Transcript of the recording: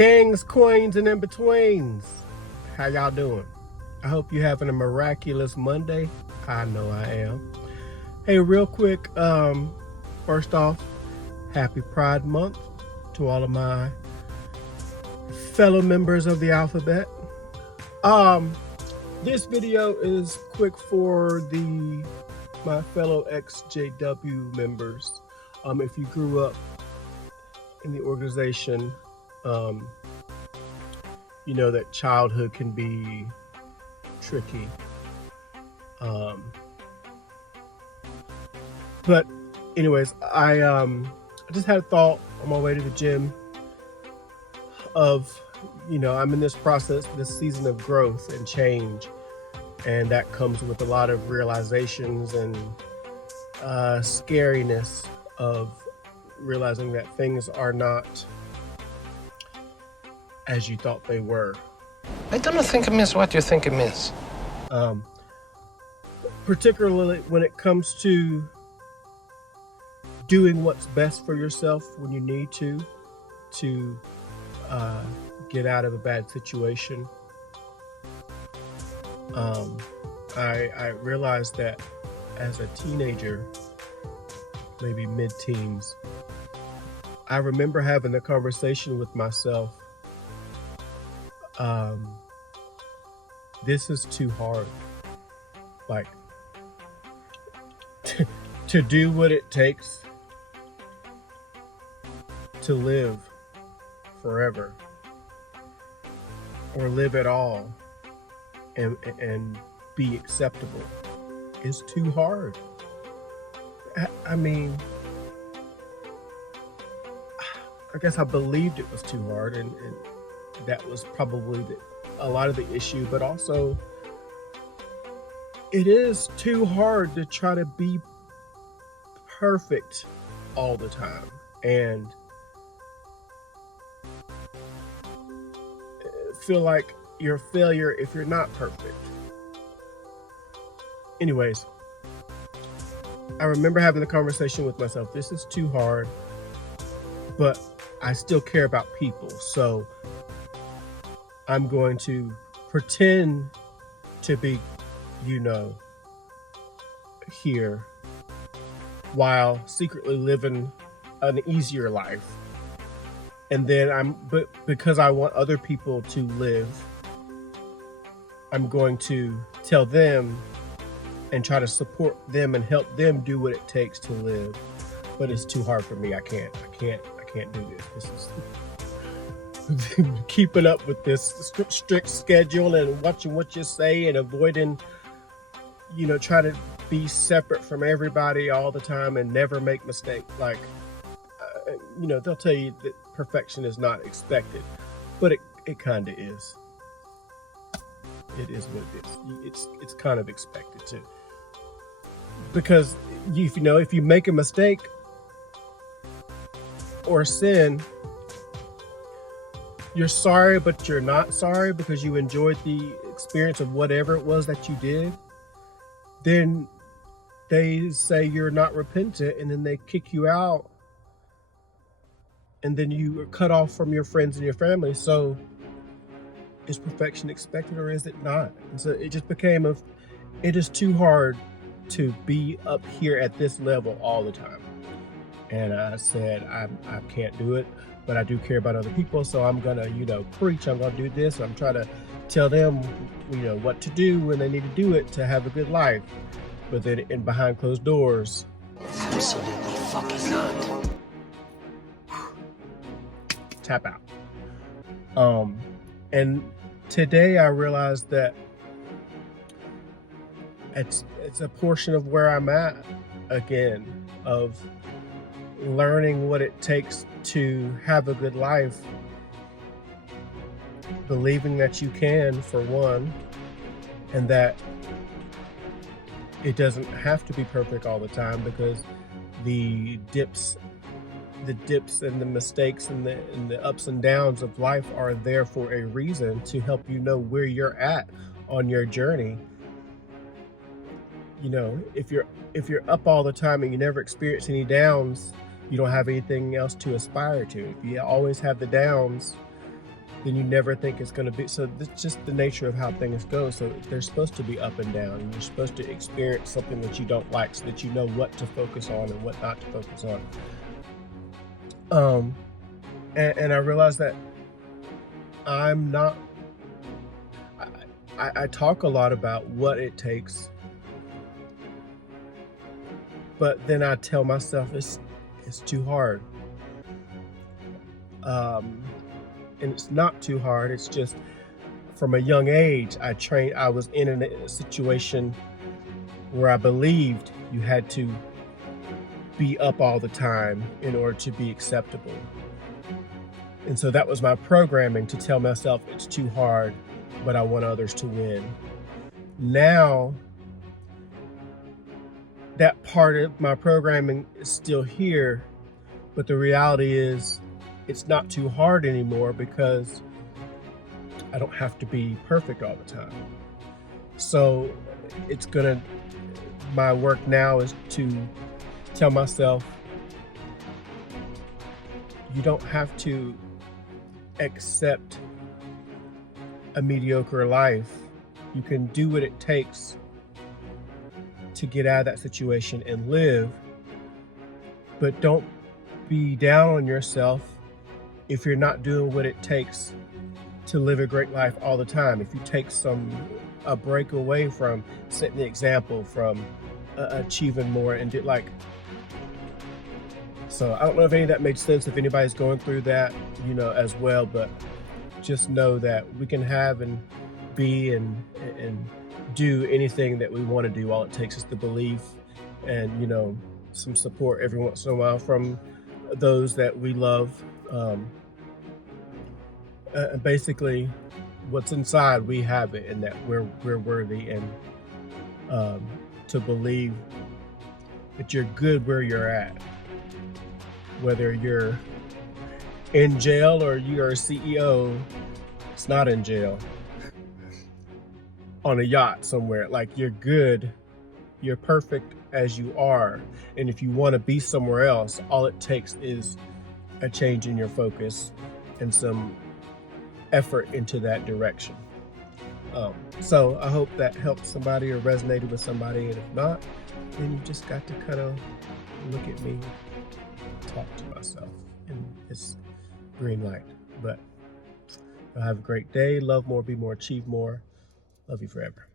Kings, queens, and in-betweens. How y'all doing? I hope you're having a miraculous Monday. I know I am. Hey, real quick, first off, happy Pride Month to all of my fellow members of the alphabet. This video is quick for my fellow XJW members. If you grew up in the organization, you know that childhood can be tricky. But anyways, I just had a thought on my way to the gym of, I'm in this process, this season of growth and change, and that comes with a lot of realizations and scariness of realizing that things are not as you thought they were. I don't think it means what you think it means. Particularly when it comes to doing what's best for yourself when you need to get out of a bad situation. I realized that as a teenager, maybe mid-teens, I remember having a conversation with myself. This is too hard. Like, to do what it takes to live forever, or live at all, and be acceptable is too hard. I mean, I guess I believed it was too hard, and that was probably a lot of the issue, but also it is too hard to try to be perfect all the time and feel like you're a failure if you're not perfect. Anyways, I remember having the conversation with myself. This is too hard, but I still care about people. So I'm going to pretend to be, here while secretly living an easier life. And then but because I want other people to live, I'm going to tell them and try to support them and help them do what it takes to live. But it's too hard for me. I can't do this. This is keeping up with this strict schedule and watching what you say and avoiding, try to be separate from everybody all the time and never make mistakes. Like, they'll tell you that perfection is not expected, but it kind of is. It is what it is. It's kind of expected too. Because if you make a mistake or sin, you're sorry, but you're not sorry because you enjoyed the experience of whatever it was that you did. Then they say you're not repentant, and then they kick you out, and then you are cut off from your friends and your family. So is perfection expected, or is it not? And so it just became it is too hard to be up here at this level all the time. And I said, I can't do it, but I do care about other people. So I'm gonna, preach, I'm gonna do this. I'm trying to tell them, what to do when they need to do it to have a good life. But then behind closed doors, Absolutely fucking not. tap out. And today I realized that it's a portion of where I'm at again, of learning what it takes to have a good life, believing that you can, for one, and that it doesn't have to be perfect all the time, because the dips and the mistakes and the ups and downs of life are there for a reason, to help you know where you're at on your journey. If you're up all the time and you never experience any downs, you don't have anything else to aspire to. If you always have the downs, then you never think it's going to be. So that's just the nature of how things go. So they're supposed to be up and down, and you're supposed to experience something that you don't like so that you know what to focus on and what not to focus on. And I realized that I'm not, I talk a lot about what it takes, but then I tell myself it's too hard. And it's not too hard. It's just from a young age, I was in a situation where I believed you had to be up all the time in order to be acceptable. And so that was my programming, to tell myself it's too hard, but I want others to win. Now, that part of my programming is still here, but the reality is it's not too hard anymore because I don't have to be perfect all the time. So my work now is to tell myself, you don't have to accept a mediocre life. You can do what it takes to get out of that situation and live, but don't be down on yourself if you're not doing what it takes to live a great life all the time. If you take a break away from setting the example, from achieving more, and so I don't know if any of that made sense, if anybody's going through that, as well, but just know that we can have and be and do anything that we want to do. All it takes is the belief and, some support every once in a while from those that we love. Basically, what's inside, we have it, and that we're worthy, and to believe that you're good where you're at, whether you're in jail or you're a CEO. It's not in jail, on a yacht somewhere. Like, you're good, you're perfect as you are, and if you want to be somewhere else, all it takes is a change in your focus and some effort into that direction. So I hope that helped somebody or resonated with somebody, and if not, then you just got to kind of look at me, talk to myself, and it's green light. But have a great day. Love more, be more, achieve more. Love you forever.